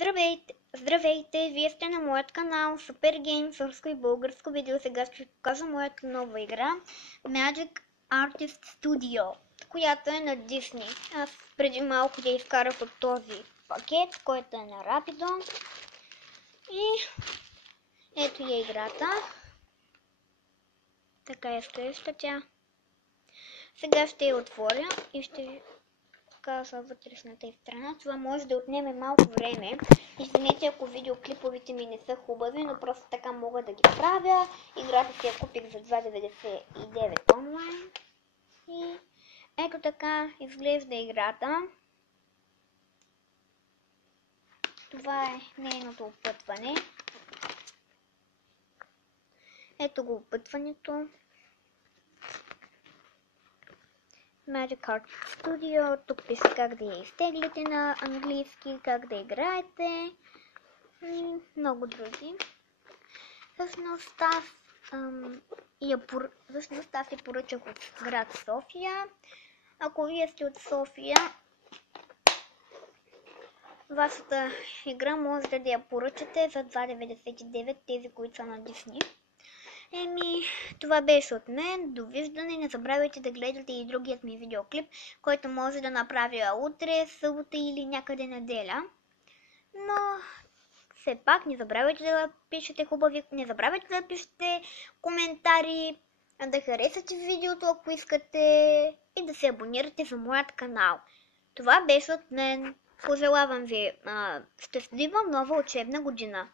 Здравейте! Здравейте! Вие сте на моят канал Super Game, сърско и българско видео. Сега ще ви покажа моята нова игра Magic Artist Studio, която е на Disney. Аз преди малко я изкарах от този пакет, който е на Rapido. И ето я играта. Така изглежда тя. Сега ще я отворя и ще ви покажа вътрешната й страна. Това може да отнеме малко време. Извинете, ако видеоклиповете ми не са хубави, но просто така мога да ги правя. Играта си я купих за 2,99 онлайн. И ето така изглежда играта. Това е нейното опътване. Ето го опътването. Magic Artist Studio. Тук пише как да я изтеглите на английски, как да играете и много други. Всъщност аз я поръчах от град София. Ако вие сте от София, вашата игра можете да я поръчате за 2,99, тези, които са на Disney. Това беше от мен. Довиждане. Не забравяйте да гледате и другият ми видеоклип, който може да направя утре, събота или някъде неделя. Но все пак не забравяйте да пишете хубави, не забравяйте да пишете коментари, да харесате видеото, ако искате, и да се абонирате за моят канал. Това беше от мен. Пожелавам ви щастлива нова учебна година.